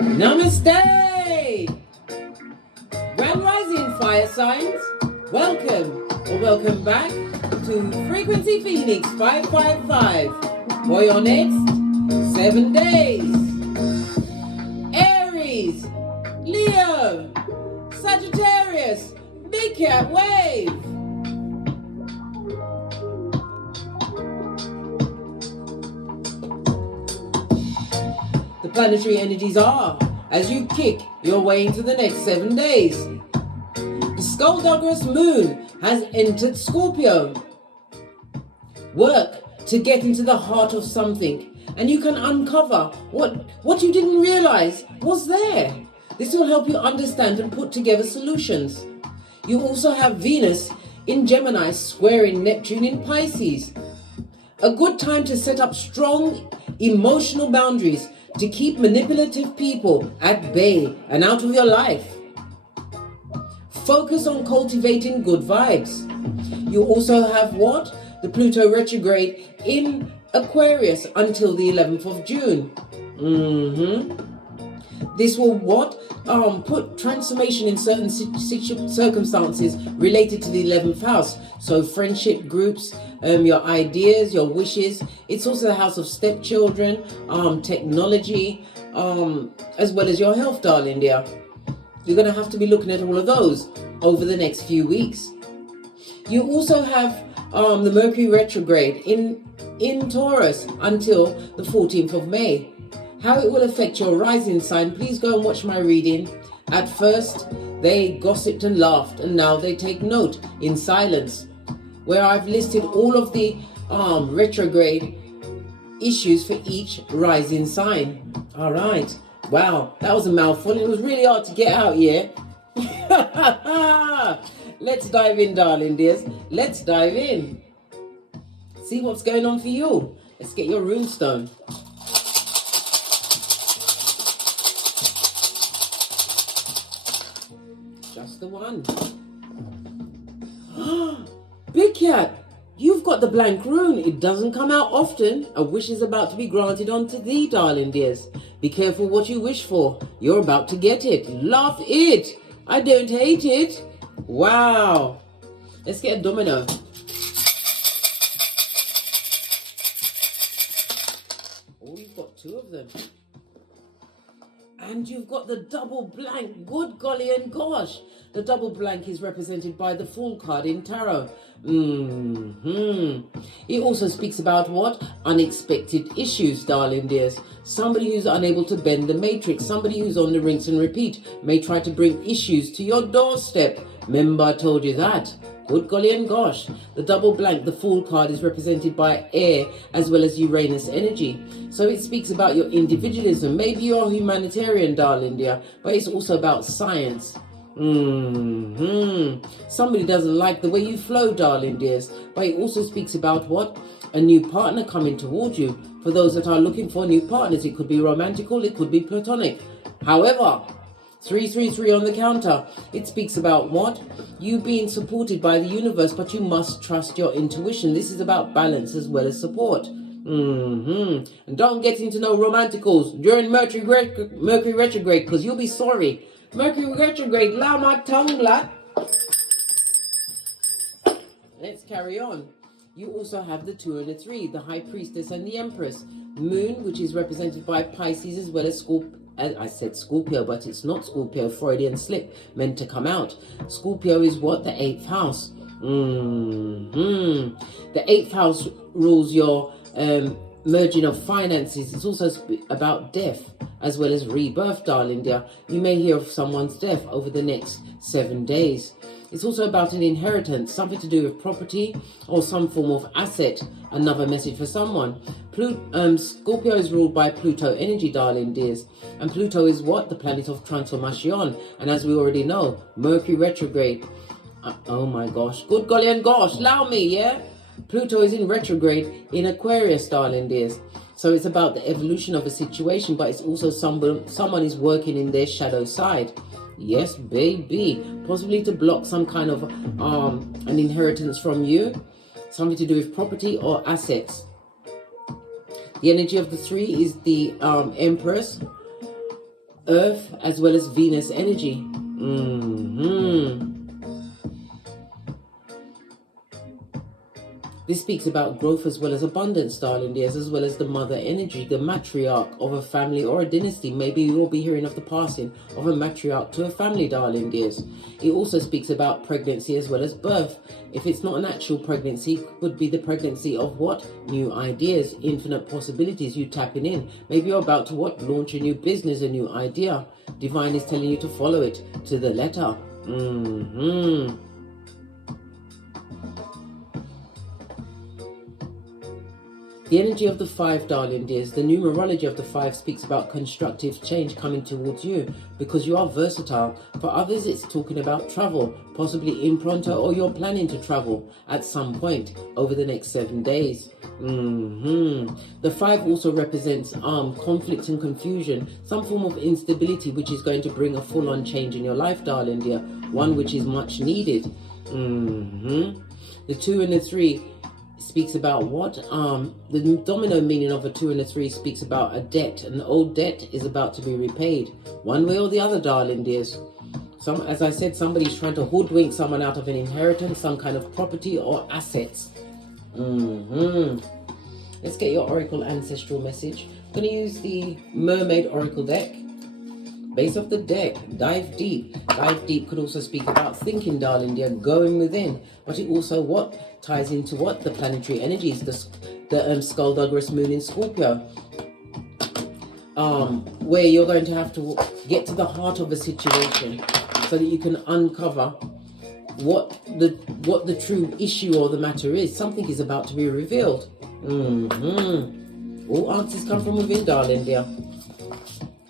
Namaste! Grand Rising Fire Signs, welcome or welcome back to Frequency Phoenix 555 for your next 7 days. Aries, Leo, Sagittarius, Big Cat Wave. The planetary energies are as you kick your way into the next 7 days. The skullduggerous moon has entered Scorpio. Work to get into the heart of something, and you can uncover what you didn't realize was there. This will help you understand and put together solutions. You also have Venus in Gemini squaring Neptune in Pisces. A good time to set up strong emotional boundaries to keep manipulative people at bay and out of your life. Focus on cultivating good vibes. You also have what? The Pluto retrograde in Aquarius until the 11th of June. This will what? Put transformation in certain circumstances related to the 11th house. So friendship groups, your ideas, your wishes. It's also the house of stepchildren, technology, as well as your health, darling dear. You're going to have to be looking at all of those over the next few weeks. You also have the Mercury retrograde in Taurus until the 14th of May. How it will affect your rising sign, please go and watch my reading. At first, they gossiped and laughed, and now they take note in silence, where I've listed all of the retrograde issues for each rising sign. All right. Wow, that was a mouthful. It was really hard to get out, yeah? Let's dive in, darling dears. Let's dive in. See what's going on for you. Let's get your runestone. Just the one. Big Cat, you've got the blank rune. It doesn't come out often. A wish is about to be granted unto thee, darling dears. Be careful what you wish for. You're about to get it. Love it. I don't hate it. Wow. Let's get a domino. Oh, you've got two of them. And you've got the double blank. Good golly and gosh. The double blank is represented by the Fool card in Tarot. It also speaks about what? Unexpected issues, darling dears. Somebody who's unable to bend the matrix. Somebody who's on the rinse and repeat may try to bring issues to your doorstep. Remember I told you that. Good golly and gosh. The double blank, the Fool card, is represented by air as well as Uranus energy. So it speaks about your individualism. Maybe you're a humanitarian, darling dear, but it's also about science. Somebody doesn't like the way you flow, darling dears, but it also speaks about what? A new partner coming towards you. For those that are looking for new partners, it could be romantical, it could be platonic. However, 333 on the counter, it speaks about what? You being supported by the universe, but you must trust your intuition. This is about balance as well as support. And don't get into no romanticals during Mercury retrograde, because you'll be sorry. Mercury retrograde, allow my tongue, lad. Let's carry on. You also have the 2 and the 3, the High Priestess and the Empress. Moon, which is represented by Pisces as well as Scorpio. I said Scorpio, but it's not Scorpio. Freudian slip, meant to come out. Scorpio is what? The 8th house. The 8th house rules your merging of finances. It's also about death as well as rebirth, darling dear. You may hear of someone's death over the next 7 days. It's also about an inheritance, something to do with property or some form of asset. Another message for someone. Scorpio is ruled by Pluto energy, darling dears. And Pluto is what? The planet of transformation. And as we already know, Mercury retrograde. Oh my gosh. Good golly and gosh. Allow me, yeah? Pluto is in retrograde in Aquarius, darling dears. So it's about the evolution of a situation, but it's also someone is working in their shadow side. Yes, baby. Possibly to block some kind of an inheritance from you. Something to do with property or assets. The energy of the 3 is the Empress. Earth as well as Venus energy. This speaks about growth as well as abundance, darling dears, as well as the mother energy, the matriarch of a family or a dynasty. Maybe you'll be hearing of the passing of a matriarch to a family, darling dears. It also speaks about pregnancy as well as birth. If it's not an actual pregnancy, it could be the pregnancy of what? New ideas, infinite possibilities, you tapping in. Maybe you're about to what? Launch a new business, a new idea. Divine is telling you to follow it to the letter. The energy of the 5, darling dears, the numerology of the 5 speaks about constructive change coming towards you because you are versatile. For others, it's talking about travel, possibly in pronto, or you're planning to travel at some point over the next 7 days. The 5 also represents conflict and confusion, some form of instability, which is going to bring a full-on change in your life, darling dear, one which is much needed. The 2 and the 3 speaks about what? The domino meaning of a 2 and a 3 speaks about a debt. An old debt is about to be repaid. One way or the other, darling dears. As I said, somebody's trying to hoodwink someone out of an inheritance, some kind of property or assets. Let's get your oracle ancestral message. I'm going to use the mermaid oracle deck. Base of the deck, dive deep. Dive deep could also speak about thinking, darling dear, going within. But it also what? Ties into what? The planetary energies, the skullduggerous moon in Scorpio. Where you're going to have to get to the heart of a situation so that you can uncover what the true issue or the matter is. Something is about to be revealed. All answers come from within, darling dear.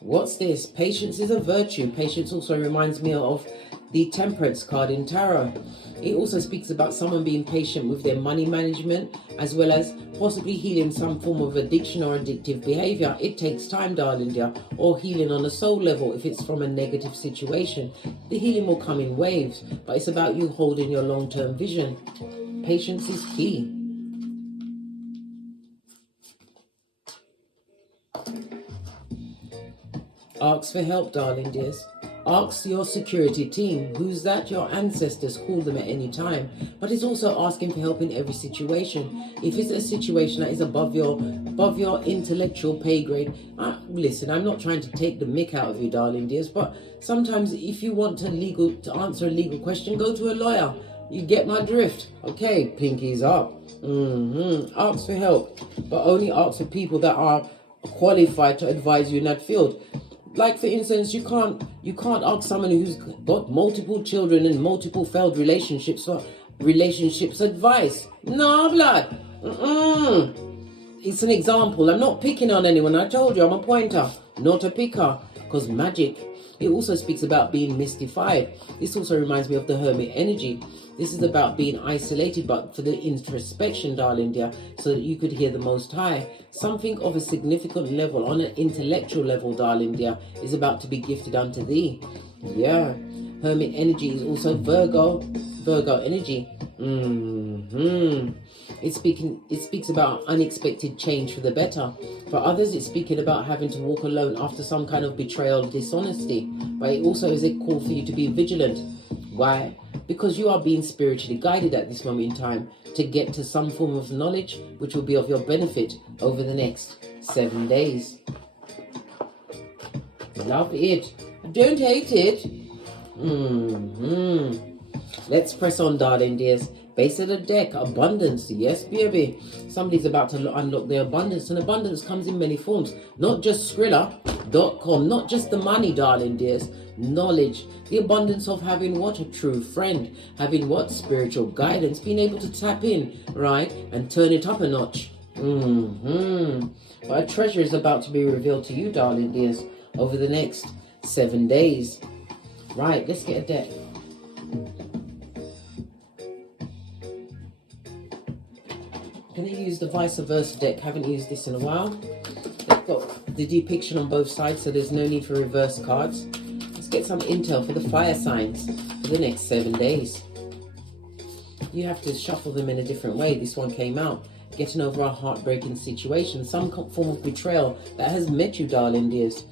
What's this? Patience is a virtue. Patience also reminds me of the Temperance card in Tarot. It also speaks about someone being patient with their money management, as well as possibly healing some form of addiction or addictive behavior. It takes time, darling dear, or healing on a soul level if it's from a negative situation. The healing will come in waves, but it's about you holding your long-term vision. Patience is key. Ask for help, darling dears. Ask your security team. Who's that? Your ancestors. Call them at any time. But it's also asking for help in every situation. If it's a situation that is above your intellectual pay grade, listen, I'm not trying to take the mick out of you, darling dears, but sometimes if you want to answer a legal question, go to a lawyer. You get my drift. Okay, pinkies up. Ask for help, but only ask for people that are qualified to advise you in that field. Like, for instance, you can't ask someone who's got multiple children and multiple failed relationships for relationships advice. No, blood. It's an example. I'm not picking on anyone. I told you I'm a pointer, not a picker. Because magic. It also speaks about being mystified. This also reminds me of the hermit energy. This is about being isolated, but for the introspection, darling dear, so that you could hear the Most High. Something of a significant level, on an intellectual level, darling dear, is about to be gifted unto thee. Yeah. Hermit energy is also Virgo energy. It speaks about unexpected change for the better. For others, it's speaking about having to walk alone after some kind of betrayal, dishonesty. But it also is a call for you to be vigilant. Why? Because you are being spiritually guided at this moment in time to get to some form of knowledge which will be of your benefit over the next 7 days. Love it. Don't hate it. Let's press on, darling dears. Base of the deck, abundance. Yes, baby. Somebody's about to unlock their abundance, and abundance comes in many forms. Not just Skrilla.com, not just the money, darling dears. Knowledge, the abundance of having what? A true friend. Having what? Spiritual guidance. Being able to tap in, right? And turn it up a notch. But a treasure is about to be revealed to you, darling dears, over the next 7 days. Right, let's get a deck. I'm going to use the vice versa deck. Haven't used this in a while. They've got the depiction on both sides, so there's no need for reverse cards. Let's get some intel for the fire signs for the next 7 days. You have to shuffle them in a different way. This one came out. getting over a heartbreaking situation, some form of betrayal that has met you, darling dears.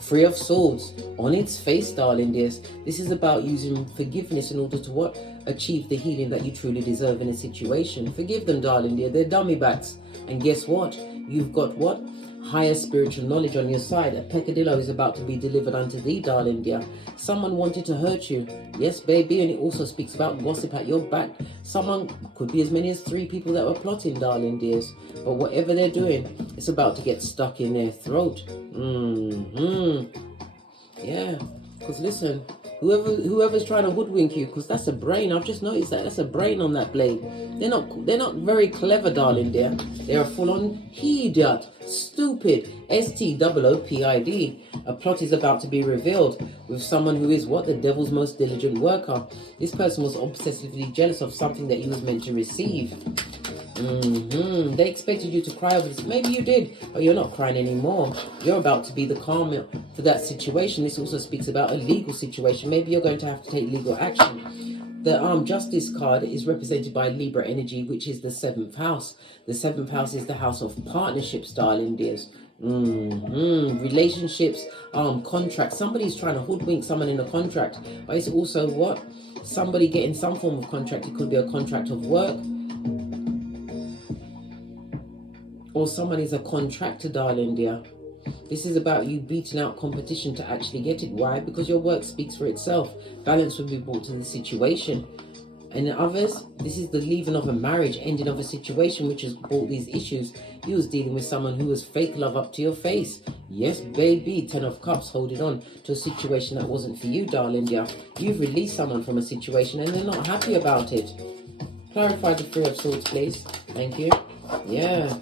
Three of Swords on its face, darling dears. This is about using forgiveness in order to what? Achieve the healing that you truly deserve in a situation. Forgive them, darling dear. They're dummy bats. And guess what? You've got what? Higher spiritual knowledge on your side. A peccadillo is about to be delivered unto thee, darling dear. Someone wanted to hurt you. Yes, baby. And it also speaks about gossip at your back. Someone, could be as many as 3 people that were plotting, darling dears. But whatever they're doing, it's about to get stuck in their throat. Yeah. Because listen, whoever's trying to hoodwink you, because that's a brain. I've just noticed that's a brain on that blade. They're not very clever, darling dear. They're a full-on idiot, stupid, STOOPID. A plot is about to be revealed with someone who is what? The devil's most diligent worker. This person was obsessively jealous of something that he was meant to receive. They expected you to cry over this. Maybe you did, but you're not crying anymore. You're about to be the calm for that situation. This also speaks about a legal situation. Maybe you're going to have to take legal action. The Justice card is represented by Libra energy, which is the 7th house. The 7th house is the house of partnerships, darling dears. Relationships, contracts. Somebody's trying to hoodwink someone in a contract, but it's also what? Somebody getting some form of contract. It could be a contract of work, or someone is a contractor, darling dear. This is about you beating out competition to actually get it. Why? Because your work speaks for itself. Balance will be brought to the situation. And in others, this is the leaving of a marriage, ending of a situation which has brought these issues. You was dealing with someone who was fake love up to your face. Yes, baby. 10 of Cups, holding on to a situation that wasn't for you, darling dear. You've released someone from a situation and they're not happy about it. Clarify the 3 of Swords, please. Thank you. Yeah,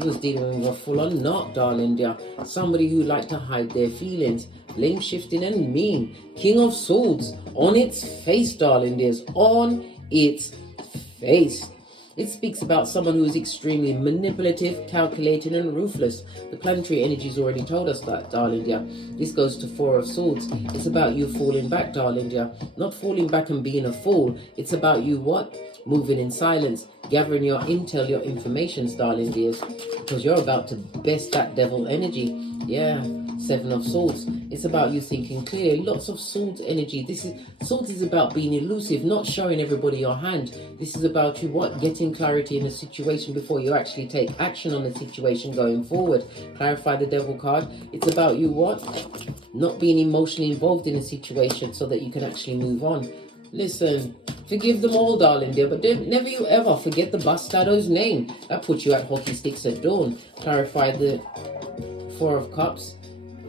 you was dealing with a full-on knot, darling dear. Somebody who liked to hide their feelings. Blame shifting and mean. King of Swords on its face, darling dears. On its face. It speaks about someone who is extremely manipulative, calculating and ruthless. The planetary energies already told us that, darling dear. This goes to 4 of Swords. It's about you falling back, darling dear. Not falling back and being a fool. It's about you what? Moving in silence. Gathering your intel, your informations, darling dears. Because you're about to best that devil energy. Yeah. 7 of Swords. It's about you thinking clear. Lots of Swords energy. Swords is about being elusive, not showing everybody your hand. This is about you what? Getting clarity in a situation before you actually take action on the situation going forward. Clarify the Devil card. It's about you what? Not being emotionally involved in a situation so that you can actually move on. Listen, forgive them all, darling dear, but never you ever forget the bastard's name. That puts you at hockey sticks at dawn. Clarify the 4 of Cups.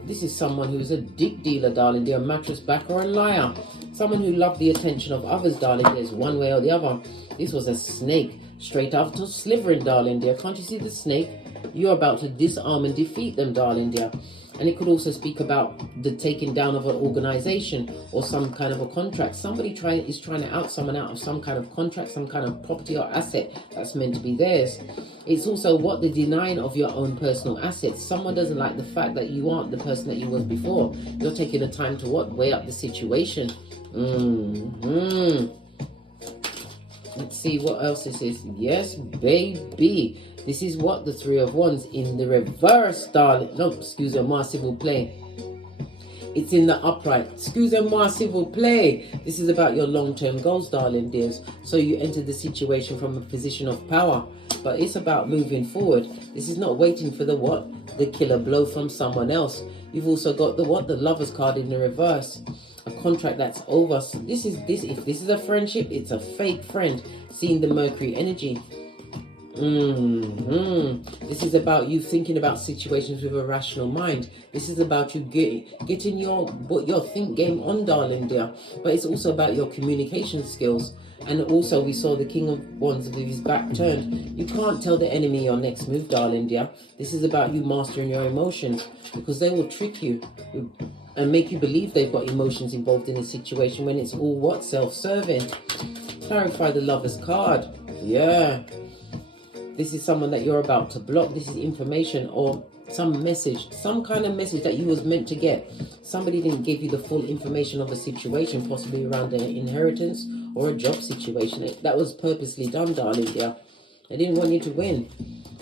This is someone who's a dick dealer, darling dear, a mattress backer, a liar. Someone who loved the attention of others, darling dear, one way or the other. This was a snake, straight after slithering, darling dear. Can't you see the snake? You're about to disarm and defeat them, darling dear. And it could also speak about the taking down of an organization or some kind of a contract. Somebody is trying to out someone out of some kind of contract, some kind of property or asset that's meant to be theirs. It's also what? The denying of your own personal assets. Someone doesn't like the fact that you aren't the person that you was before. You're taking the time to what? Weigh up the situation. Let's see what else this is. Yes, baby. This is what? The 3 of Wands in the reverse, darling. No, excusez-moi, s'il vous plaît. It's in the upright. Excusez-moi, s'il vous plaît. This is about your long-term goals, darling dears. So you enter the situation from a position of power. But it's about moving forward. This is not waiting for the what? The killer blow from someone else. You've also got the what? The Lovers card in the reverse. A contract that's over. If this is a friendship, it's a fake friend. Seeing the Mercury energy. This is about you thinking about situations with a rational mind. This is about you getting your think game on, darling dear. But it's also about your communication skills. And also we saw the King of Wands with his back turned. You can't tell the enemy your next move, darling dear. This is about you mastering your emotions, because they will trick you and make you believe they've got emotions involved in a situation when it's all what? Self-serving. Clarify the Lovers card. Yeah. This is someone that you're about to block. This is information or some message, some kind of message that you was meant to get. Somebody didn't give you the full information of the situation, possibly around their inheritance or a job situation. That was purposely done, darling dear. They didn't want you to win.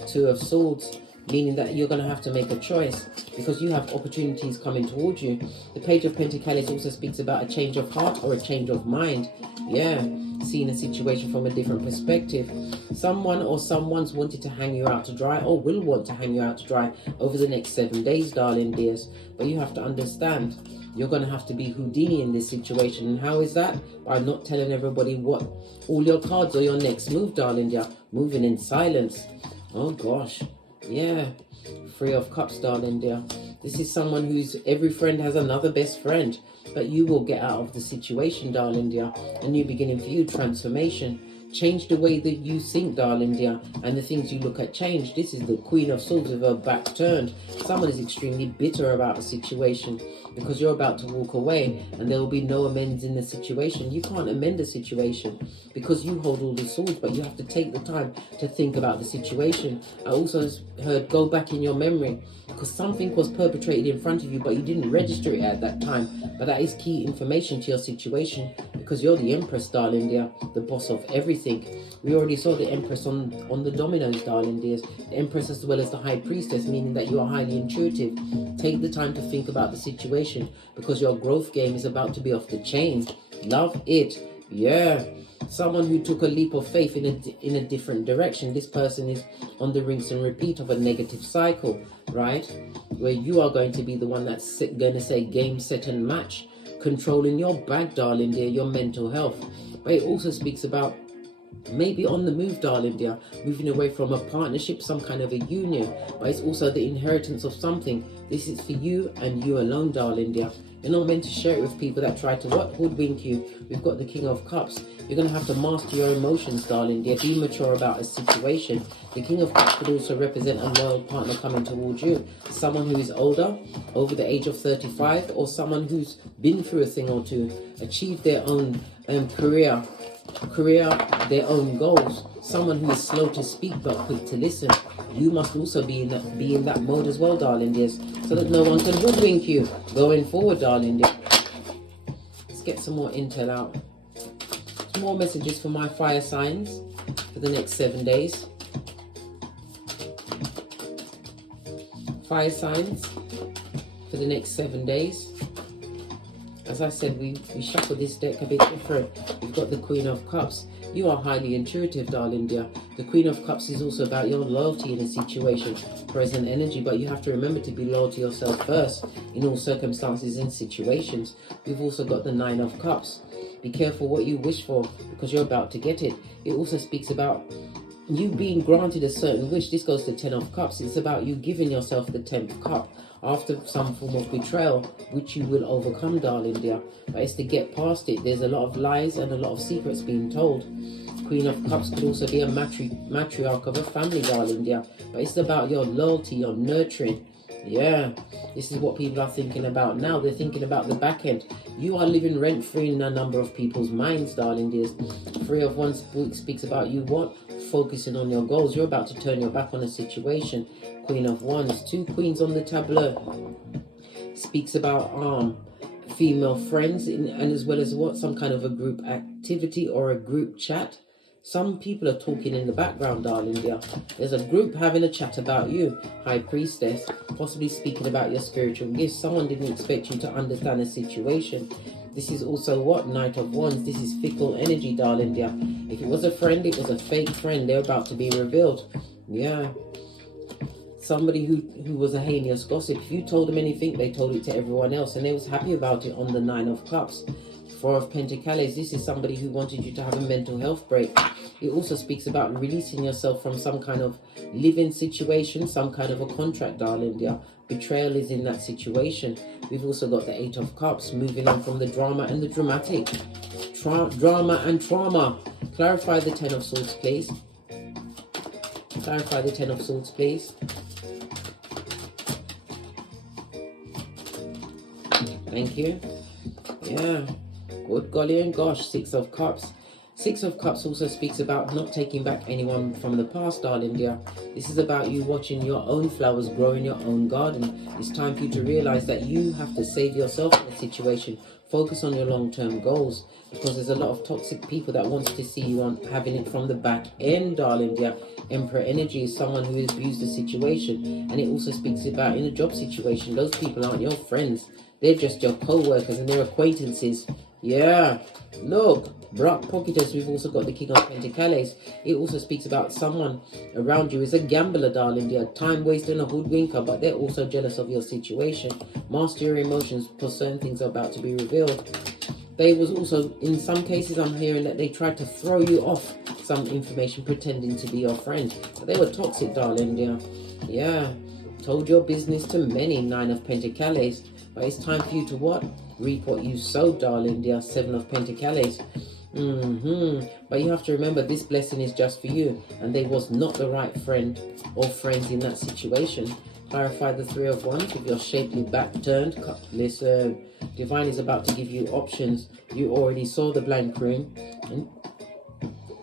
Two of Swords, meaning that you're going to have to make a choice because you have opportunities coming towards you. The Page of Pentacles also speaks about a change of heart or a change of mind. Yeah, seeing a situation from a different perspective. Someone or someone's wanted to hang you out to dry or will want to hang you out to dry over the next 7 days, darling dears. But you have to understand, you're going to have to be Houdini in this situation. And how is that? By not telling everybody what all your cards or your next move, darling dear. Moving in silence. Oh gosh. Yeah. Three of Cups, darling dear. This is someone who's, every friend has another best friend. But you will get out of the situation, darling dear. A new beginning for you, transformation. Change the way that you think, darling dear, and the things you look at change. This is the Queen of Swords with her back turned. Someone is extremely bitter about a situation because you're about to walk away and there will be no amends in the situation. You can't amend a situation because you hold all the swords, but you have to take the time to think about the situation. I also heard go back in your memory because something was perpetrated in front of you, but you didn't register it at that time. But that is key information to your situation because you're the Empress, darling dear, the boss of everything. We already saw the Empress on the dominoes, darling dears. The Empress as well as the High Priestess, meaning that you are highly intuitive. Take the time to think about the situation because your growth game is about to be off the chain. Love it. Yeah. Someone who took a leap of faith in a different direction. This person is on the rinse and repeat of a negative cycle, right? Where you are going to be the one that's going to say game, set and match. Controlling your bag, darling dear, your mental health. But it also speaks about maybe on the move, darling dear, moving away from a partnership, some kind of a union, but it's also the inheritance of something. This is for you and you alone, darling dear. You're not meant to share it with people that try to hoodwink you. We've got the King of Cups. You're going to have to master your emotions, darling dear. Be mature about a situation. The King of Cups could also represent a loyal partner coming towards you. Someone who is older, over the age of 35, or someone who's been through a thing or two, achieved their own career, their own goals. Someone who is slow to speak but quick to listen. You must also be in that mode as well, darling dears, so that no one can hoodwink you going forward, darling dear. Let's get some more intel out. Some more messages for my fire signs for the next 7 days. Fire signs for the next 7 days. As I said, we shuffle this deck a bit different. We've got the Queen of Cups. You are highly intuitive, darling dear. The Queen of Cups is also about your loyalty in a situation, present energy, but you have to remember to be loyal to yourself first in all circumstances and situations. We've also got the Nine of Cups. Be careful what you wish for because you're about to get it. It also speaks about you being granted a certain wish. This goes to 10 of Cups. It's about you giving yourself the 10th cup after some form of betrayal, which you will overcome, darling dear. But it's to get past it. There's a lot of lies and a lot of secrets being told. Queen of Cups could also be a matriarch of a family, darling dear. But it's about your loyalty, your nurturing. Yeah, this is what people are thinking about now. They're thinking about the back end. You are living rent-free in a number of people's minds, darling dears. Three of Wands speaks about you what? Focusing on your goals. You're about to turn your back on a situation. Queen of Wands, two queens on the tableau. Speaks about female friends and as well as what? Some kind of a group activity or a group chat. Some people are talking in the background, darling dear. There's a group having a chat about you, High Priestess, possibly speaking about your spiritual gifts. Someone didn't expect you to understand a situation. This is also what? Knight of Wands. This is fickle energy, darling dear. If it was a friend, it was a fake friend. They're about to be revealed. Yeah. Somebody who was a heinous gossip. If you told them anything, they told it to everyone else. And they was happy about it on the Nine of Cups. Four of Pentacles, this is somebody who wanted you to have a mental health break. It also speaks about releasing yourself from some kind of living situation, some kind of a contract, darling dear. Betrayal is in that situation. We've also got the Eight of Cups, moving on from the drama and the dramatic. Drama and trauma. Clarify the Ten of Swords, please. Clarify the Ten of Swords, please. Thank you. Yeah. Good golly and gosh, Six of Cups. Six of Cups also speaks about not taking back anyone from the past, darling dear. This is about you watching your own flowers grow in your own garden. It's time for you to realize that you have to save yourself in a situation. Focus on your long-term goals, because there's a lot of toxic people that wants to see you on having it from the back end, darling dear. Emperor energy is someone who has abused the situation, and it also speaks about in a job situation. Those people aren't your friends. They're just your co-workers and their acquaintances. Yeah, look, Brock Pocketers, we've also got the King of Pentacles. It also speaks about someone around you is a gambler, darling dear, time waster and a hoodwinker, but they're also jealous of your situation. Master your emotions, because certain things are about to be revealed. They was also, in some cases, I'm hearing that they tried to throw you off some information pretending to be your friend. But they were toxic, darling dear. Yeah, told your business to many, Nine of Pentacles. But it's time for you to what? Reap what you sowed, darling dear, Seven of Pentacles. But you have to remember, this blessing is just for you, and they was not the right friend or friends in that situation. Clarify the Three of Wands with your shapely back turned. Listen, Divine is about to give you options. You already saw the blank room. And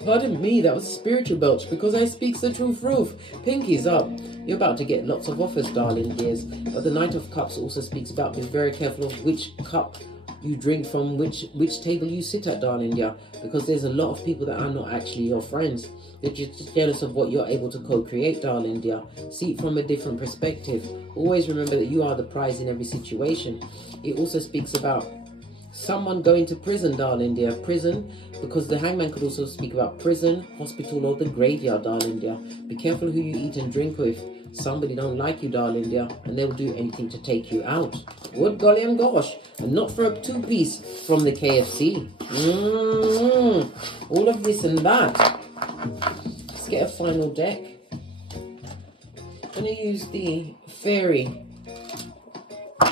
pardon me, that was a spiritual belch, because I speak the truth. Pinky's up. You're about to get lots of offers, darling dears. But the Knight of Cups also speaks about being very careful of which cup you drink from, which table you sit at, darling dear, because there's a lot of people that are not actually your friends. They're just jealous of what you're able to co-create, darling dear. See it from a different perspective. Always remember that you are the prize in every situation. It also speaks about someone going to prison, darling dear. Prison, because the Hangman could also speak about prison, hospital, or the graveyard, darling dear. Be careful who you eat and drink with. Somebody don't like you, darling dear, and they'll do anything to take you out. Good golly and gosh, and not for a two-piece from the KFC. All of this and that. Let's get a final deck. I'm going to use the Fairy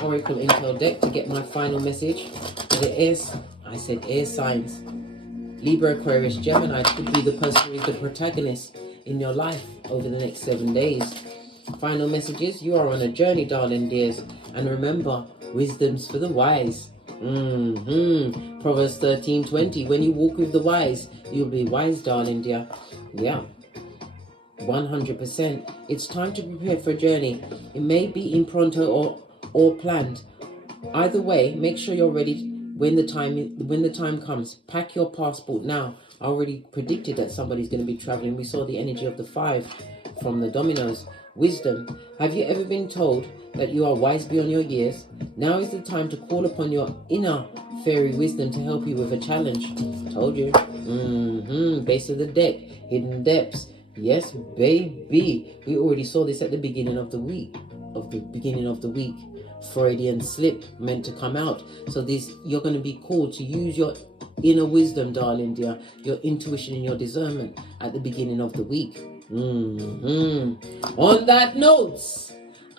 Oracle Intel deck to get my final message. The air signs. Libra, Aquarius, Gemini could be the person who is the protagonist in your life over the next 7 days. Final messages: you are on a journey, darling dears, and remember, wisdom's for the wise. Proverbs 13:20. When you walk with the wise, you'll be wise, darling dear. Yeah, 100%. It's time to prepare for a journey. It may be impromptu or planned. Either way, make sure you're ready when the time comes. Pack your passport now. I already predicted that somebody's going to be traveling. We saw the energy of the 5 from the dominoes. Wisdom. Have you ever been told that you are wise beyond your years? Now is the time to call upon your inner fairy wisdom to help you with a challenge. Told you. Base of the deck. Hidden depths. Yes, baby. We already saw this at the beginning of the week. Freudian slip meant to come out. So you're going to be called to use your inner wisdom, darling dear, your intuition and your discernment at the beginning of the week. On that note,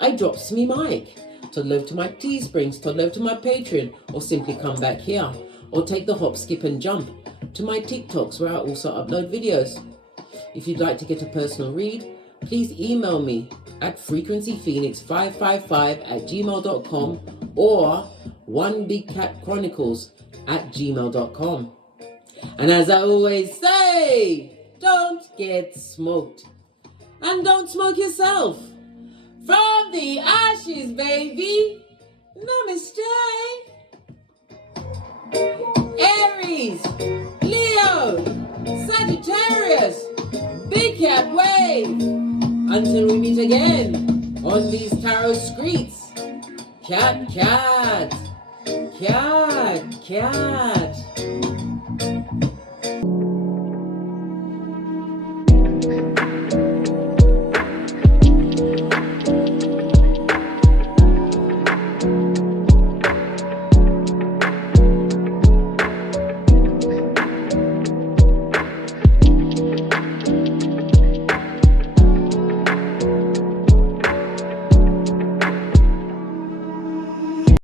I drops me mic. Toddle over to my Teesprings, toddle over to my Patreon, or simply come back here, or take the hop, skip and jump to my TikToks where I also upload videos. If you'd like to get a personal read, please email me at frequencyphoenix555@gmail.com or onebigcatchronicles@gmail.com. And as I always say, don't get smoked. And don't smoke yourself. From the ashes, baby. Namaste. Aries, Leo, Sagittarius, Big Cat Wave. Until we meet again on these tarot streets. Cat, cat. Cat, cat.